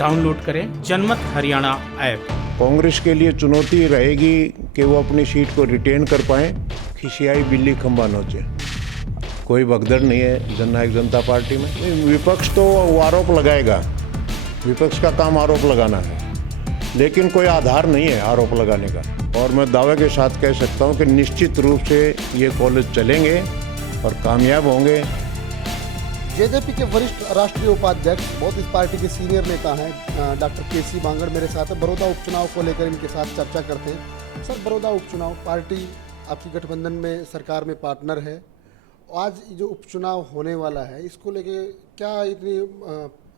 Download करें जनमत Haryana app. Congress के लिए चुनौती रहेगी कि वो अपनी सीट को रिटेन कर पाएं। खिसियाई बिल्ली खंबा नोचे, कोई भगदड़ नहीं है जननायक जनता पार्टी में। विपक्ष तो वो आरोप लगाएगा, विपक्ष का काम आरोप लगाना है, लेकिन कोई आधार नहीं है आरोप लगाने का। और मैं दावे के साथ कह सकता हूं कि निश्चित रूप से ये कॉलेज चलेंगे और कामयाब होंगे। जेजेपी के वरिष्ठ राष्ट्रीय उपाध्यक्ष, बहुत इस पार्टी के सीनियर नेता हैं, डॉक्टर केसी बांगड़ मेरे साथ है। बड़ौदा उपचुनाव को लेकर इनके साथ चर्चा करते हैं। सर, बड़ौदा उपचुनाव, पार्टी आपकी गठबंधन में सरकार में पार्टनर है। आज जो उपचुनाव होने वाला है, इसको लेके क्या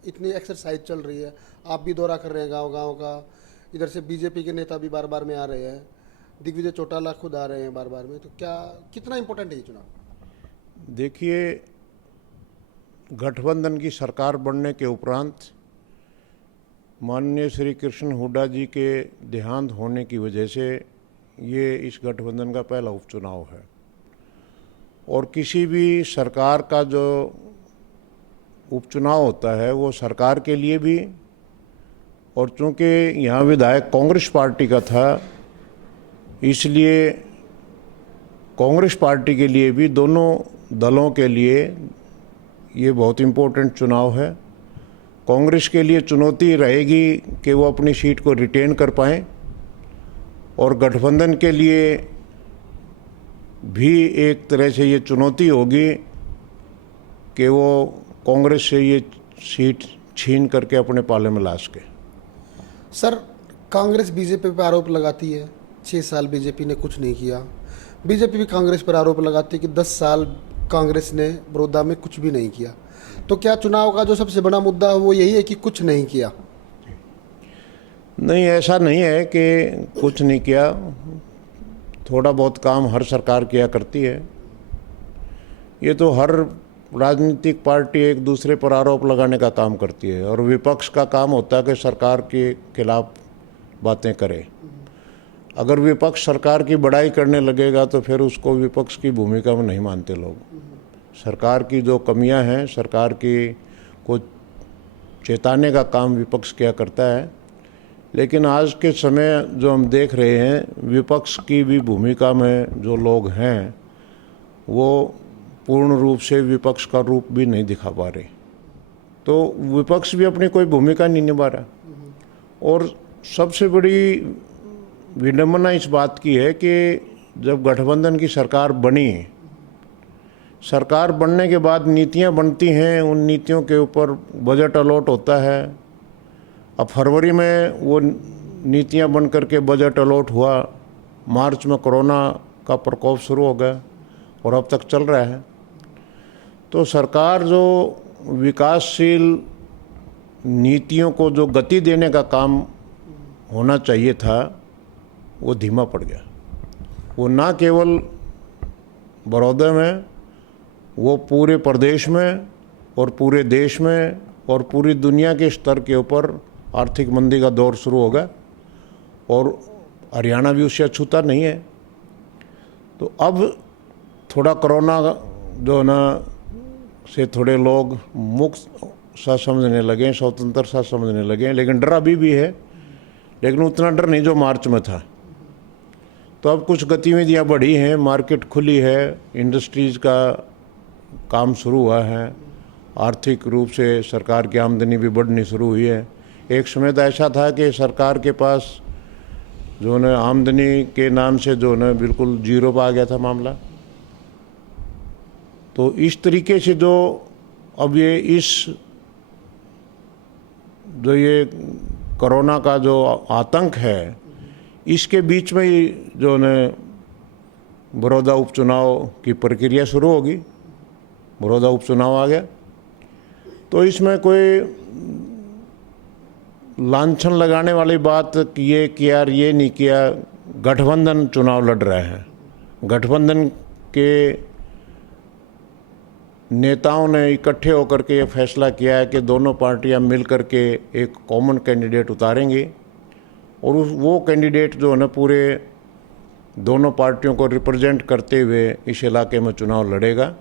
इतनी एक्सरसाइज चल रही है? आप भी दौरा कर रहे हैं गांव-गांव का, इधर से बीजेपी के नेता भी बार बार में आ रहे हैं, दिग्विजय चौटाला खुद आ रहे हैं बार बार में, तो क्या कितना इम्पोर्टेंट है ये चुनाव? देखिए, गठबंधन की सरकार बनने के उपरांत माननीय श्री कृष्ण हुड्डा जी के देहांत होने की वजह से ये इस गठबंधन का पहला उपचुनाव है। और किसी भी सरकार का जो उपचुनाव होता है वो सरकार के लिए भी, और चूंकि यहाँ विधायक कांग्रेस पार्टी का था, इसलिए कांग्रेस पार्टी के लिए भी, दोनों दलों के लिए ये बहुत इम्पोर्टेंट चुनाव है। कांग्रेस के लिए चुनौती रहेगी कि वो अपनी सीट को रिटेन कर पाएं, और गठबंधन के लिए भी एक तरह से ये चुनौती होगी कि वो कांग्रेस से ये सीट छीन करके अपने पाले में ला सके। सर, कांग्रेस बीजेपी पर आरोप लगाती है 6 साल बीजेपी ने कुछ नहीं किया। बीजेपी भी कांग्रेस पर आरोप लगाती है कि 10 साल कांग्रेस ने बड़ौदा में कुछ भी नहीं किया। तो क्या चुनाव का जो सबसे बड़ा मुद्दा है वो यही है कि कुछ नहीं किया? नहीं, ऐसा नहीं है कि कुछ नहीं किया। थोड़ा बहुत काम हर सरकार किया करती है। ये तो हर राजनीतिक पार्टी एक दूसरे पर आरोप लगाने का काम करती है, और विपक्ष का काम होता है कि सरकार के खिलाफ बातें करे। अगर विपक्ष सरकार की बड़ाई करने लगेगा तो फिर उसको विपक्ष की भूमिका में नहीं मानते लोग। सरकार की जो कमियां हैं, सरकार की को चेताने का काम विपक्ष किया करता है। लेकिन आज के समय जो हम देख रहे हैं, विपक्ष की भी भूमिका में जो लोग हैं वो पूर्ण रूप से विपक्ष का रूप भी नहीं दिखा पा रहे। तो विपक्ष भी अपनी कोई भूमिका नहीं निभा रहा। और सबसे बड़ी विडंबना इस बात की है कि जब गठबंधन की सरकार बनी, सरकार बनने के बाद नीतियां बनती हैं, उन नीतियों के ऊपर बजट अलॉट होता है। अब फरवरी में वो नीतियां बन करके बजट अलॉट हुआ, मार्च में कोरोना का प्रकोप शुरू हो गया और अब तक चल रहा है। तो सरकार जो विकासशील नीतियों को जो गति देने का काम होना चाहिए था, वो धीमा पड़ गया। वो ना केवल बड़ौदा में, वो पूरे प्रदेश में और पूरे देश में और पूरी दुनिया के स्तर के ऊपर आर्थिक मंदी का दौर शुरू होगा, और हरियाणा भी उससे अछूता नहीं है। तो अब थोड़ा कोरोना जो है ना से थोड़े लोग मुक्त सा समझने लगे, स्वतंत्र सा समझने लगे, लेकिन डर अभी भी है, लेकिन उतना डर नहीं जो मार्च में था। तो अब कुछ गतिविधियां बढ़ी हैं, मार्केट खुली है, इंडस्ट्रीज़ का काम शुरू हुआ है, आर्थिक रूप से सरकार की आमदनी भी बढ़नी शुरू हुई है। एक समय तो ऐसा था कि सरकार के पास जो है आमदनी के नाम से जो है बिल्कुल जीरो पर आ गया था मामला। तो इस तरीके से जो अब ये कोरोना का जो आतंक है, इसके बीच में ही जो है बड़ौदा उपचुनाव की प्रक्रिया शुरू होगी। बड़ौदा उपचुनाव आ गया तो इसमें कोई लांछन लगाने वाली बात कि ये किया ये नहीं किया। गठबंधन चुनाव लड़ रहे हैं, गठबंधन के नेताओं ने इकट्ठे होकर के ये फैसला किया है कि दोनों पार्टियां मिल करके एक कॉमन कैंडिडेट उतारेंगी, और वो कैंडिडेट जो है ना पूरे दोनों पार्टियों को रिप्रेजेंट करते हुए इस इलाके में चुनाव लड़ेगा।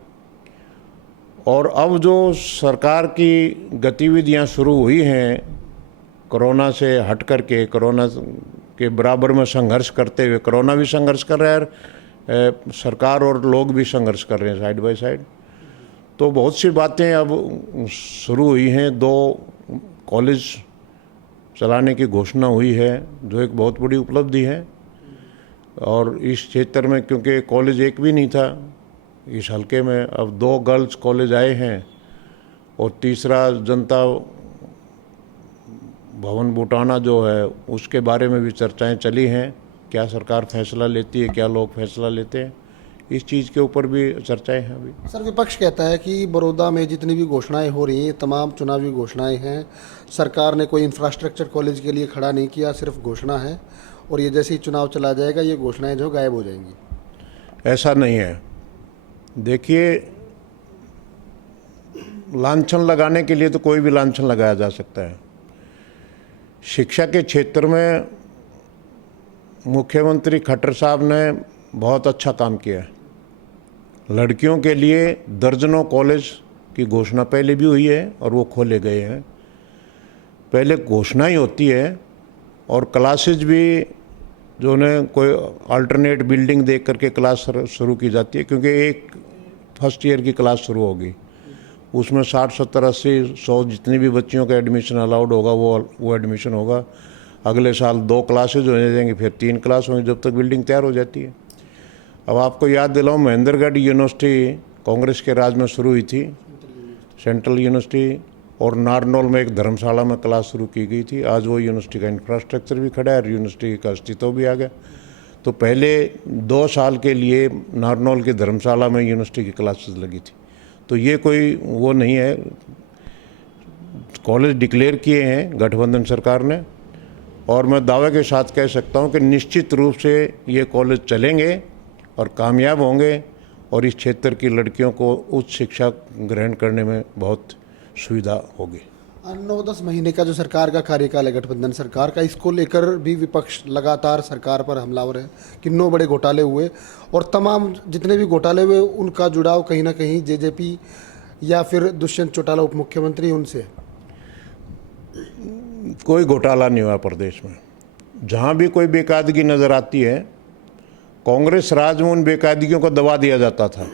और अब जो सरकार की गतिविधियां शुरू हुई हैं कोरोना से हट करके कोरोना के बराबर में संघर्ष करते हुए, कोरोना भी संघर्ष कर रहा है और सरकार और लोग भी संघर्ष कर रहे हैं साइड बाय साइड। तो बहुत सी बातें अब शुरू हुई हैं। 2 कॉलेज चलाने की घोषणा हुई है, जो एक बहुत बड़ी उपलब्धि है। और इस क्षेत्र में क्योंकि कॉलेज एक भी नहीं था इस हलके में, अब 2 गर्ल्स कॉलेज आए हैं और तीसरा जनता भवन बुटाना जो है उसके बारे में भी चर्चाएं चली हैं। क्या सरकार फैसला लेती है, क्या लोग फैसला लेते हैं, इस चीज़ के ऊपर भी चर्चाएं हैं अभी। सर, विपक्ष कहता है कि बड़ौदा में जितनी भी घोषणाएं हो रही हैं तमाम चुनावी घोषणाएं हैं, सरकार ने कोई इंफ्रास्ट्रक्चर कॉलेज के लिए खड़ा नहीं किया, सिर्फ घोषणा है, और ये जैसे ही चुनाव चला जाएगा ये घोषणाएं जो गायब हो जाएंगी। ऐसा नहीं है। देखिए, लांछन लगाने के लिए तो कोई भी लांछन लगाया जा सकता है। शिक्षा के क्षेत्र में मुख्यमंत्री खट्टर साहब ने बहुत अच्छा काम किया है। लड़कियों के लिए दर्जनों कॉलेज की घोषणा पहले भी हुई है और वो खोले गए हैं। पहले घोषणा ही होती है और क्लासेज भी जो है कोई अल्टरनेट बिल्डिंग देख करके क्लास शुरू की जाती है, क्योंकि एक फर्स्ट ईयर की क्लास शुरू होगी, उसमें 60, 70, 80, 100 जितनी भी बच्चियों का एडमिशन अलाउड होगा वो एडमिशन होगा। अगले साल 2 क्लासेज हो जाएंगी, फिर 3 क्लास होंगी, जब तक बिल्डिंग तैयार हो जाती है। अब आपको याद दिलाऊं, महेंद्रगढ़ यूनिवर्सिटी कांग्रेस के राज में शुरू हुई थी, सेंट्रल यूनिवर्सिटी, और नारनौल में एक धर्मशाला में क्लास शुरू की गई थी। आज वो यूनिवर्सिटी का इंफ्रास्ट्रक्चर भी खड़ा है और यूनिवर्सिटी का अस्तित्व भी आ गया। तो पहले 2 साल के लिए नारनौल की धर्मशाला में यूनिवर्सिटी की क्लासेस लगी थी। तो ये कोई वो नहीं है, कॉलेज डिक्लेयर किए हैं गठबंधन सरकार ने, और मैं दावे के साथ कह सकता हूं कि निश्चित रूप से ये कॉलेज चलेंगे और कामयाब होंगे और इस क्षेत्र की लड़कियों को उच्च शिक्षा ग्रहण करने में बहुत सुविधा होगी। 9-10 महीने का जो सरकार का कार्यकाल है गठबंधन सरकार का, इसको लेकर भी विपक्ष लगातार सरकार पर हमलावर है कि 9 बड़े घोटाले हुए, और तमाम जितने भी घोटाले हुए उनका जुड़ाव कहीं ना कहीं जेजेपी या फिर दुष्यंत चौटाला उप मुख्यमंत्री उनसे। कोई घोटाला नहीं हुआ प्रदेश में। जहाँ भी कोई बेकायदगी नज़र आती है, कांग्रेस राज में उन बेकायदगियों को दबा दिया जाता था,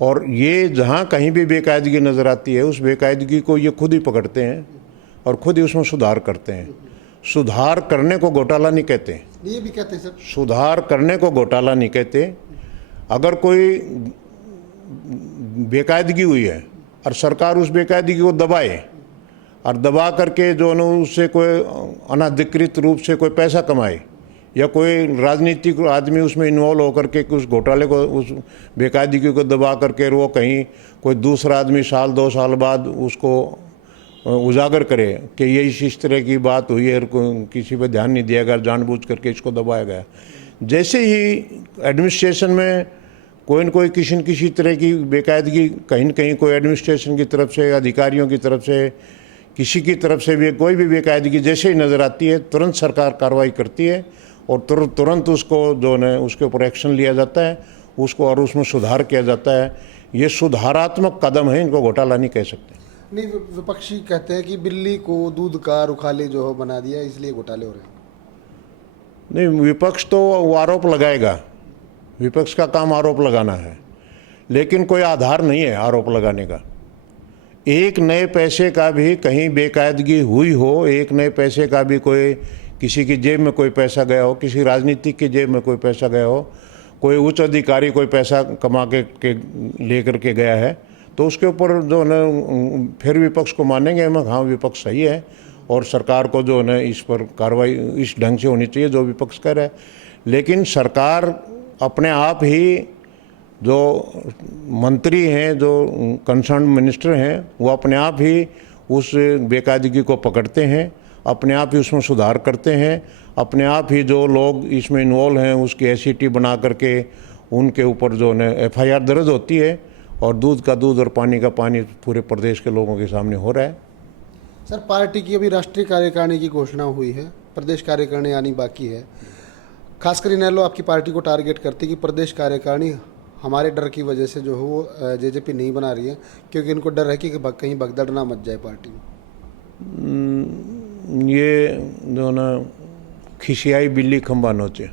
और ये जहाँ कहीं भी बेकायदगी नज़र आती है उस बेकायदगी को ये खुद ही पकड़ते हैं और खुद ही उसमें सुधार करते हैं। सुधार करने को घोटाला नहीं कहते, ये भी कहते हैं सर, सुधार करने को घोटाला नहीं कहते। अगर कोई बेकायदगी हुई है और सरकार उस बेकायदगी को दबाए और दबा करके जो है उससे कोई अनाधिकृत रूप से कोई पैसा कमाए, या कोई राजनीतिक आदमी उसमें इन्वॉल्व होकर के उस घोटाले को, उस बेकायदगी को दबा करके वो कहीं कोई दूसरा आदमी साल 2 साल बाद उसको उजागर करे कि ये इस तरह की बात हुई है और किसी पर ध्यान नहीं दिया गया, जानबूझ करके इसको दबाया गया। जैसे ही एडमिनिस्ट्रेशन में कोई न कोई किसी न किसी तरह की बेकायदगी कहीं न कहीं कोई एडमिनिस्ट्रेशन की तरफ से, अधिकारियों की तरफ से, किसी की तरफ से भी कोई भी बेकायदगी जैसे ही नज़र आती है, तुरंत सरकार कार्रवाई करती है और तुरंत उसको जो है उसके ऊपर एक्शन लिया जाता है, उसको और उसमें सुधार किया जाता है। ये सुधारात्मक कदम है, इनको घोटाला नहीं कह सकते। नहीं, विपक्षी कहते हैं कि बिल्ली को दूध का रुखाले जो है बना दिया, इसलिए घोटाले हो रहे हैं। नहीं, विपक्ष तो वो आरोप लगाएगा, विपक्ष का काम आरोप लगाना है, लेकिन कोई आधार नहीं है आरोप लगाने का। एक नए पैसे का भी कहीं बेकायदगी हुई हो, एक नए पैसे का भी कोई किसी की जेब में कोई पैसा गया हो, किसी राजनीतिक की जेब में कोई पैसा गया हो, कोई उच्च अधिकारी कोई पैसा कमा के लेकर के गया है, तो उसके ऊपर जो है फिर विपक्ष को मानेंगे हम, हाँ विपक्ष सही है और सरकार को जो है इस पर कार्रवाई इस ढंग से होनी चाहिए जो विपक्ष कर रहा है। लेकिन सरकार अपने आप ही, जो मंत्री हैं, जो कंसर्न मिनिस्टर हैं, वो अपने आप ही उस बेकायदगी को पकड़ते हैं, अपने आप ही उसमें सुधार करते हैं, अपने आप ही जो लोग इसमें इन्वॉल्व हैं उसकी एसईटी बना करके उनके ऊपर जो है एफआईआर दर्ज होती है, और दूध का दूध और पानी का पानी पूरे प्रदेश के लोगों के सामने हो रहा है। सर, पार्टी की अभी राष्ट्रीय कार्यकारिणी की घोषणा हुई है, प्रदेश कार्यकारिणी आनी बाकी है। खासकर इनेलो आपकी पार्टी को टारगेट करती है कि प्रदेश कार्यकारिणी हमारे डर की वजह से जो है वो जेजेपी नहीं बना रही है, क्योंकि इनको डर है कि कहीं भगदड़ ना मच जाए पार्टी में। ये जो ना खिसियाई बिल्ली खंबा नोचे,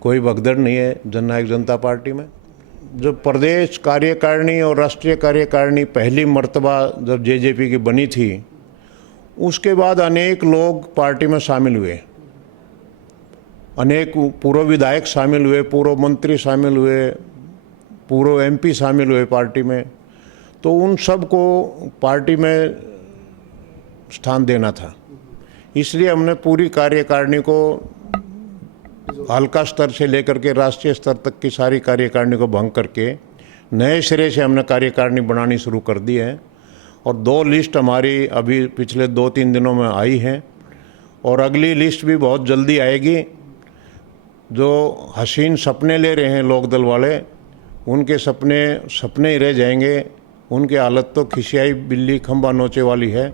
कोई भगदड़ नहीं है जननायक जनता पार्टी में। जब प्रदेश कार्यकारिणी और राष्ट्रीय कार्यकारिणी पहली मर्तबा जब जेजेपी की बनी थी, उसके बाद अनेक लोग पार्टी में शामिल हुए, अनेक पूर्व विधायक शामिल हुए, पूर्व मंत्री शामिल हुए, पूर्व एमपी शामिल हुए पार्टी में। तो उन सब को पार्टी में स्थान देना था, इसलिए हमने पूरी कार्यकारिणी को हल्का स्तर से लेकर के राष्ट्रीय स्तर तक की सारी कार्यकारिणी को भंग करके नए सिरे से हमने कार्यकारिणी बनानी शुरू कर दी है। और 2 लिस्ट हमारी अभी पिछले 2-3 दिनों में आई हैं और अगली लिस्ट भी बहुत जल्दी आएगी। जो हसीन सपने ले रहे हैं लोक दल वाले, उनके सपने ही रह जाएंगे। उनकी हालत तो खिसियाई बिल्ली खंबा नोचे वाली है।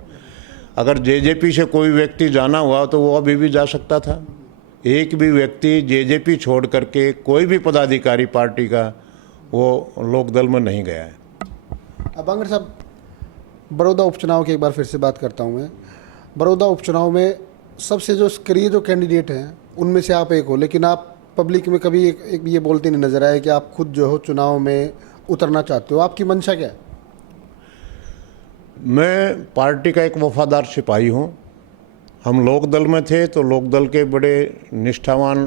अगर जेजेपी से कोई व्यक्ति जाना हुआ तो वो अभी भी जा सकता था। एक भी व्यक्ति जेजेपी छोड़ करके कोई भी पदाधिकारी पार्टी का वो लोकदल में नहीं गया है। अब बांगड़ साहब, बड़ौदा उपचुनाव की एक बार फिर से बात करता हूँ मैं। बड़ौदा उपचुनाव में सबसे जो सक्रिय जो कैंडिडेट हैं उनमें से आप एक हो, लेकिन आप पब्लिक में कभी एक ये बोलते नहीं नजर आए कि आप खुद जो हो चुनाव में उतरना चाहते हो। आपकी मंशा क्या है? मैं पार्टी का एक वफादार सिपाही हूँ। हम लोकदल में थे तो लोकदल के बड़े निष्ठावान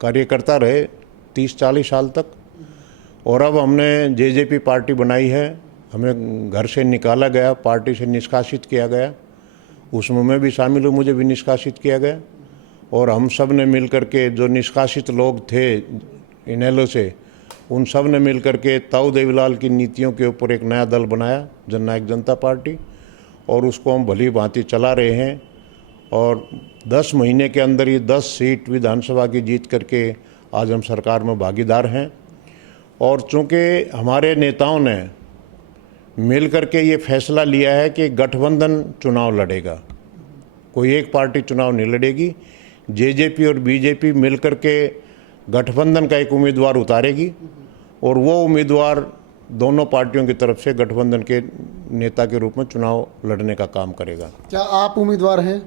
कार्यकर्ता रहे 30-40 साल तक, और अब हमने जेजेपी पार्टी बनाई है। हमें घर से निकाला गया, पार्टी से निष्कासित किया गया, उसमें मैं भी शामिल हूँ, मुझे भी निष्कासित किया गया। और हम सब ने मिल कर के जो निष्कासित लोग थे इनेलो से, उन सब ने मिल कर के ताऊ देवीलाल की नीतियों के ऊपर एक नया दल बनाया, जननायक जनता पार्टी, और उसको हम भली भांति चला रहे हैं। और 10 महीने के अंदर ही 10 सीट विधानसभा की जीत करके आज हम सरकार में भागीदार हैं। और चूँकि हमारे नेताओं ने मिल कर के ये फैसला लिया है कि गठबंधन चुनाव लड़ेगा, कोई एक पार्टी चुनाव नहीं लड़ेगी। जेजेपी और बीजेपी मिल कर के गठबंधन का एक उम्मीदवार उतारेगी और वो उम्मीदवार दोनों पार्टियों की तरफ से गठबंधन के नेता के रूप में चुनाव लड़ने का काम करेगा। क्या आप उम्मीदवार हैं?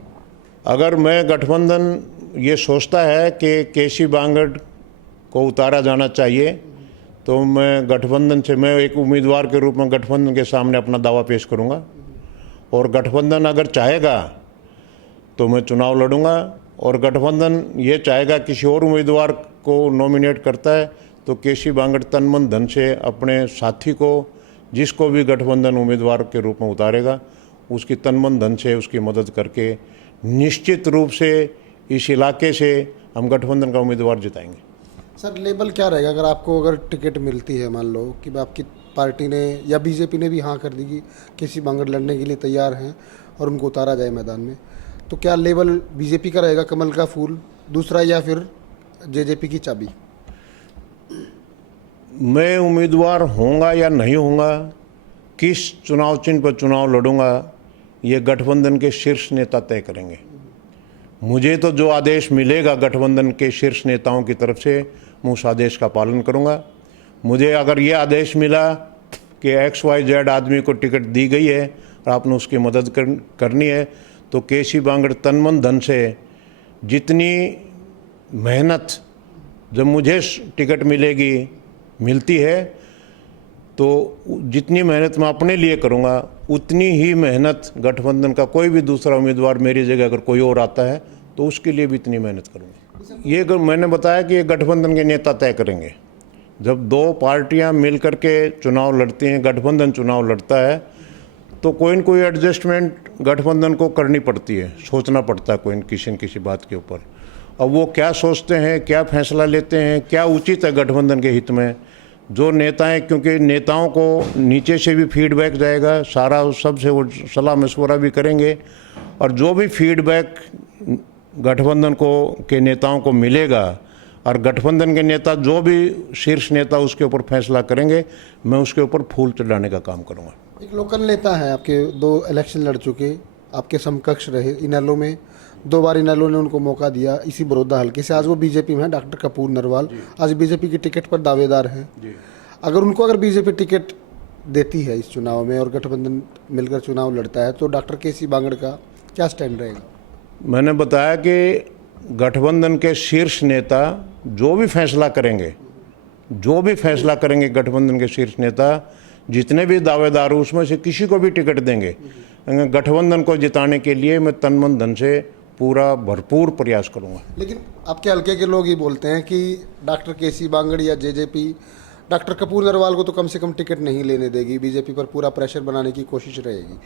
अगर मैं गठबंधन ये सोचता है कि केसी बांगड़ को उतारा जाना चाहिए, तो मैं गठबंधन से, मैं एक उम्मीदवार के रूप में गठबंधन के सामने अपना दावा पेश करूंगा। और गठबंधन अगर चाहेगा तो मैं चुनाव लड़ूंगा, और गठबंधन ये चाहेगा किसी और उम्मीदवार को नॉमिनेट करता है तो केसी बांगड़ तन मन धन से अपने साथी को, जिसको भी गठबंधन उम्मीदवार के रूप में उतारेगा, उसकी तन मन धन से उसकी मदद करके निश्चित रूप से इस इलाके से हम गठबंधन का उम्मीदवार जिताएंगे। सर, लेबल क्या रहेगा अगर टिकट मिलती है, मान लो कि आपकी पार्टी ने या बीजेपी ने भी हाँ कर दी कि केसी बांगड़ लड़ने के लिए तैयार हैं और उनको उतारा जाए मैदान में, तो क्या लेबल बीजेपी का रहेगा, कमल का फूल दूसरा, या फिर जेजेपी की चाबी? मैं उम्मीदवार होऊंगा या नहीं होऊंगा, किस चुनाव चिन्ह पर चुनाव लड़ूंगा, ये गठबंधन के शीर्ष नेता तय करेंगे। मुझे तो जो आदेश मिलेगा गठबंधन के शीर्ष नेताओं की तरफ से, मैं उस आदेश का पालन करूंगा। मुझे अगर ये आदेश मिला कि XYZ आदमी को टिकट दी गई है और आपने उसकी मदद करनी है, तो केसी बांगड़ तन मन धन से जितनी मेहनत, जब मुझे टिकट मिलती है तो जितनी मेहनत मैं अपने लिए करूंगा, उतनी ही मेहनत गठबंधन का कोई भी दूसरा उम्मीदवार मेरी जगह अगर कोई और आता है तो उसके लिए भी इतनी मेहनत करूंगा। ये मैंने बताया कि ये गठबंधन के नेता तय करेंगे। जब 2 पार्टियां मिल कर के चुनाव लड़ती हैं, गठबंधन चुनाव लड़ता है, तो कोई न कोई एडजस्टमेंट गठबंधन को करनी पड़ती है, सोचना पड़ता है कोई किसी न किसी बात के ऊपर। अब वो क्या सोचते हैं, क्या फैसला लेते हैं, क्या उचित है गठबंधन के हित में, जो नेता हैं, क्योंकि नेताओं को नीचे से भी फीडबैक जाएगा, सारा सबसे वो सलाह मशवरा भी करेंगे, और जो भी फीडबैक गठबंधन के नेताओं को मिलेगा और गठबंधन के नेता जो भी शीर्ष नेता उसके ऊपर फैसला करेंगे, मैं उसके ऊपर फूल चढ़ाने का काम करूँगा। एक लोकल नेता है, आपके 2 इलेक्शन लड़ चुके, आपके समकक्ष रहे इनेलो में, 2 बार इनेलो ने उनको मौका दिया इसी बड़ौदा हल्के से। आज वो बीजेपी में है, डॉक्टर कपूर नरवाल आज बीजेपी की टिकट पर दावेदार हैं। अगर बीजेपी टिकट देती है इस चुनाव में और गठबंधन मिलकर चुनाव लड़ता है, तो डॉक्टर केसी बांगड़ का क्या स्टैंड रहेगा? मैंने बताया कि गठबंधन के शीर्ष नेता जो भी फैसला करेंगे गठबंधन के शीर्ष नेता जितने भी दावेदार हैं उसमें से किसी को भी टिकट देंगे, गठबंधन को जिताने के लिए मैं तन मन धन से पूरा भरपूर प्रयास करूंगा। लेकिन आपके हल्के के लोग ही बोलते हैं कि डॉक्टर केसी बांगड़ या जेजेपी डॉक्टर कपूर नरवाल को तो कम से कम टिकट नहीं लेने देगी, बीजेपी पर पूरा प्रेशर बनाने की कोशिश रहेगी।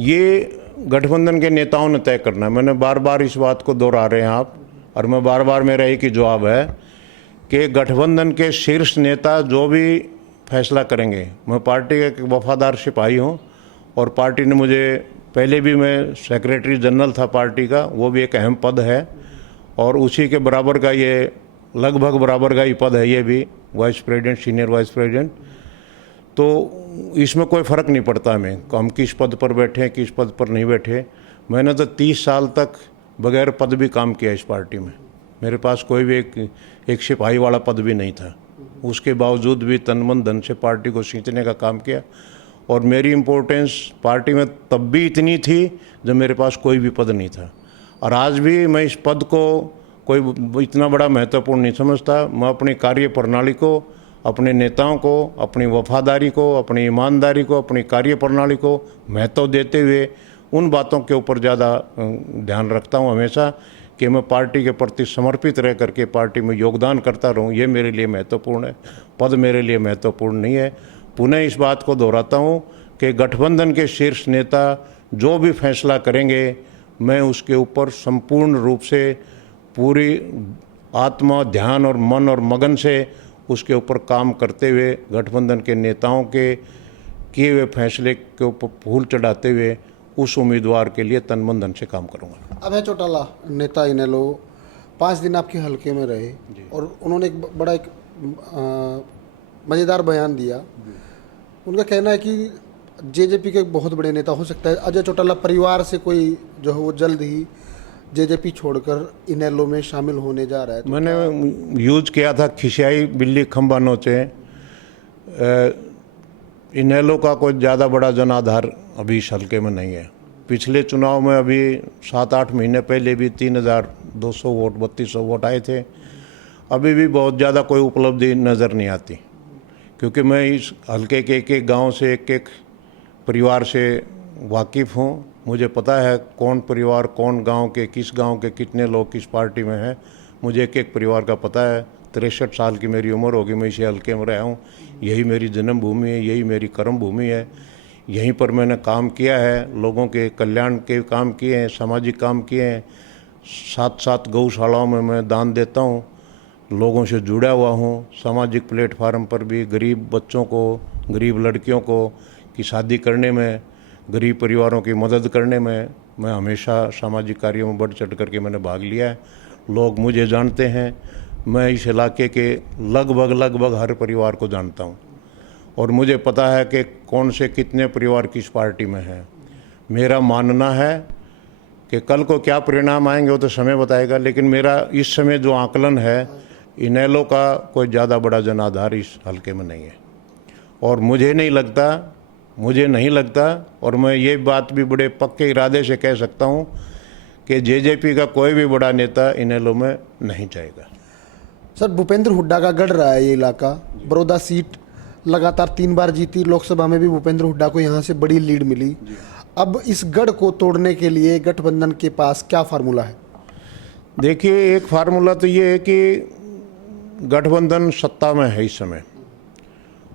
ये गठबंधन के नेताओं ने तय करना है। मैंने बार बार इस बात को दोहरा रहे हैं आप, और मैं बार बार मेरा एक ही जवाब है कि गठबंधन के शीर्ष नेता जो भी फैसला करेंगे, मैं पार्टी का एक वफादार सिपाही हूँ और पार्टी ने मुझे, पहले भी मैं सेक्रेटरी जनरल था पार्टी का, वो भी एक अहम पद है, और उसी के बराबर का ये, लगभग बराबर का ही पद है ये भी, vice president, senior vice president. तो इसमें कोई फ़र्क नहीं पड़ता हमें, हम किस पद पर बैठे किस पद पर नहीं बैठे। मैंने तो 30 साल तक बगैर पद भी काम किया इस पार्टी में, मेरे पास कोई भी एक सिपाही वाला पद भी नहीं था, उसके बावजूद भी तन मन धन से पार्टी को सींचने का काम किया। और मेरी इम्पोर्टेंस पार्टी में तब भी इतनी थी जब मेरे पास कोई भी पद नहीं था, और आज भी मैं इस पद को कोई इतना बड़ा महत्वपूर्ण नहीं समझता। मैं अपनी कार्य प्रणाली को, अपने नेताओं को, अपनी वफादारी को, अपनी ईमानदारी को, अपनी कार्य प्रणाली को महत्व देते हुए उन बातों के ऊपर ज़्यादा ध्यान रखता हूँ हमेशा, कि मैं पार्टी के प्रति समर्पित रह करके पार्टी में योगदान करता रहूँ। ये मेरे लिए महत्वपूर्ण है, पद मेरे लिए महत्वपूर्ण नहीं है। पुनः इस बात को दोहराता हूँ कि गठबंधन के शीर्ष नेता जो भी फैसला करेंगे, मैं उसके ऊपर संपूर्ण रूप से पूरी आत्मा, ध्यान और मन और मगन से उसके ऊपर काम करते हुए, गठबंधन के नेताओं के किए हुए फैसले के ऊपर फूल चढ़ाते हुए उस उम्मीदवार के लिए तन मन धन से काम करूंगा। अभय चौटाला नेता इनेलो 5 दिन आपके हल्के में रहे और उन्होंने एक बड़ा एक मज़ेदार बयान दिया। उनका कहना है कि जेजेपी के बहुत बड़े नेता हो सकता है अजय चौटाला परिवार से कोई जो है वो जल्द ही जेजेपी छोड़कर इनेलो में शामिल होने जा रहा है। तो मैंने यूज किया था खिसियाई बिल्ली खंबा नोचे। इनेलो का कोई ज़्यादा बड़ा जनाधार अभी इस हल्के में नहीं है। पिछले चुनाव में अभी 7-8 महीने पहले भी 3200 वोट, 3200 वोट आए थे। अभी भी बहुत ज़्यादा कोई उपलब्धि नज़र नहीं आती, क्योंकि मैं इस हल्के के एक गांव से, एक परिवार से वाकिफ़ हूँ। मुझे पता है कौन परिवार, कौन गांव के, किस गांव के कितने लोग किस पार्टी में हैं। मुझे एक परिवार का पता है। 63 साल की मेरी उम्र होगी, मैं इसी हल्के में रहा हूँ। यही मेरी जन्मभूमि है, यही मेरी कर्म भूमि है। यहीं पर मैंने काम किया है, लोगों के कल्याण के काम किए हैं, सामाजिक काम किए हैं। 7 गौशालाओं में मैं दान देता हूँ, लोगों से जुड़ा हुआ हूँ। सामाजिक प्लेटफार्म पर भी गरीब बच्चों को, गरीब लड़कियों को की शादी करने में, गरीब परिवारों की मदद करने में मैं हमेशा सामाजिक कार्यों में बढ़ चढ़ करके मैंने भाग लिया है। लोग मुझे जानते हैं, मैं इस इलाके के लगभग हर परिवार को जानता हूँ, और मुझे पता है कि कौन से कितने परिवार किस पार्टी में हैं। मेरा मानना है कि कल को क्या परिणाम आएंगे वो तो समय बताएगा, लेकिन मेरा इस समय जो आकलन है, इनेलो का कोई ज़्यादा बड़ा जनाधार इस हल्के में नहीं है। और मुझे नहीं लगता, और मैं ये बात भी बड़े पक्के इरादे से कह सकता हूँ कि जेजेपी का कोई भी बड़ा नेता इनेलो में नहीं जाएगा। सर, भूपेंद्र हुड्डा का गढ़ रहा है ये इलाका। बड़ौदा सीट लगातार 3 बार जीती, लोकसभा में भी भूपेंद्र हुड्डा को यहाँ से बड़ी लीड मिली। अब इस गढ़ को तोड़ने के लिए गठबंधन के पास क्या फार्मूला है? देखिए, एक फार्मूला तो ये है कि गठबंधन सत्ता में है इस समय,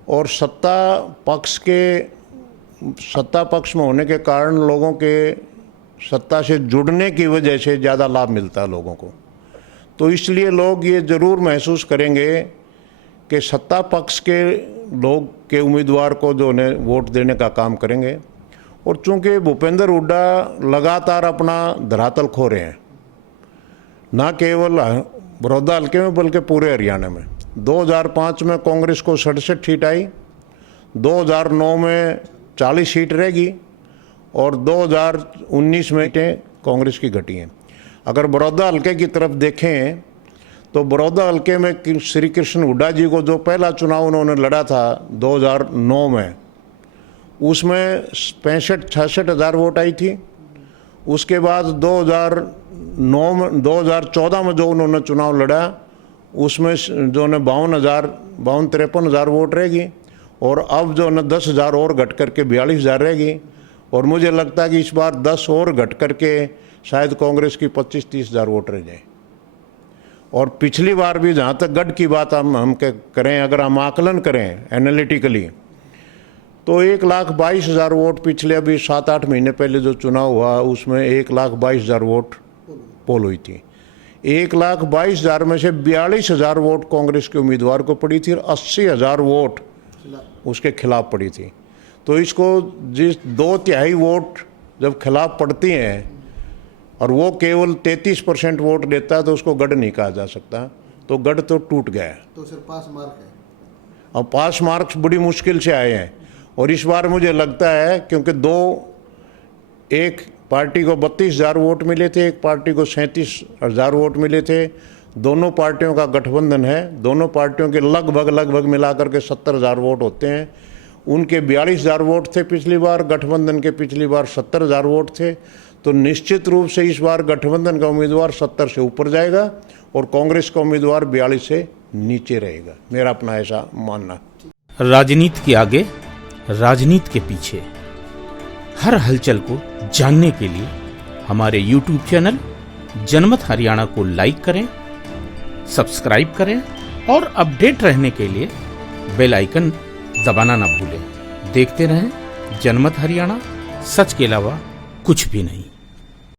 और सत्ता पक्ष में होने के कारण लोगों के सत्ता से जुड़ने की वजह से ज़्यादा लाभ मिलता है लोगों को। तो इसलिए लोग ये ज़रूर महसूस करेंगे कि सत्ता पक्ष के लोग के उम्मीदवार को जो उन्हें वोट देने का काम करेंगे। और चूंकि भूपेंद्र हुड्डा लगातार अपना धरातल खो रहे हैं, ना केवल बड़ौदा हल्के में बल्कि पूरे हरियाणा में। 2005 में कांग्रेस को 67 सीट आई, 2009 में 40 सीट रहेगी, और 2019 में कांग्रेस की घटी हैं। अगर बड़ौदा हल्के की तरफ देखें तो बड़ौदा हल्के में श्री कृष्ण हुड्डा जी को जो पहला चुनाव उन्होंने लड़ा था 2009 में, उसमें 65-66 हज़ार वोट आई थी, उसके बाद 2014 में जो उन्होंने चुनाव लड़ा उसमें जो ने 53,000 वोट रहेगी, और अब जो न 10,000 और घट करके 42,000 रहेगी। और मुझे लगता है कि इस बार 10 और घट करके शायद कांग्रेस की 25-30,000 वोट रह जाए। और पिछली बार भी जहाँ तक गढ़ की बात हम करें, अगर हम आकलन करें एनालिटिकली, तो 1,22,000 वोट पिछले अभी 7-8 महीने पहले जो चुनाव हुआ उसमें 1,22,000 वोट पोल हुई थी। 1,22,000 में से 42,000 वोट कांग्रेस के उम्मीदवार को पड़ी थी और 80,000 वोट उसके खिलाफ पड़ी थी। तो इसको जिस 2/3 वोट जब खिलाफ पड़ती हैं और वो केवल 33% वोट देता है तो उसको गढ़ नहीं कहा जा सकता। तो गढ़ तो टूट गया है। तो सिर्फ पास मार्क है। अब पास मार्क्स बड़ी मुश्किल से आए हैं। और इस बार मुझे लगता है क्योंकि एक पार्टी को 32,000 वोट मिले थे, एक पार्टी को 37,000 वोट मिले थे। दोनों पार्टियों का गठबंधन है, दोनों पार्टियों के लगभग मिलाकर के 70,000 वोट होते हैं। उनके 42,000 वोट थे पिछली बार, गठबंधन के पिछली बार 70,000 वोट थे। तो निश्चित रूप से इस बार गठबंधन का उम्मीदवार 70 से ऊपर जाएगा और कांग्रेस का उम्मीदवार 42 से नीचे रहेगा, मेरा अपना ऐसा मानना। राजनीति के आगे, राजनीति के पीछे, हर हलचल को जानने के लिए हमारे YouTube चैनल जनमत हरियाणा को लाइक करें, सब्सक्राइब करें और अपडेट रहने के लिए बेल आइकन दबाना ना भूलें। देखते रहें जनमत हरियाणा, सच के अलावा कुछ भी नहीं।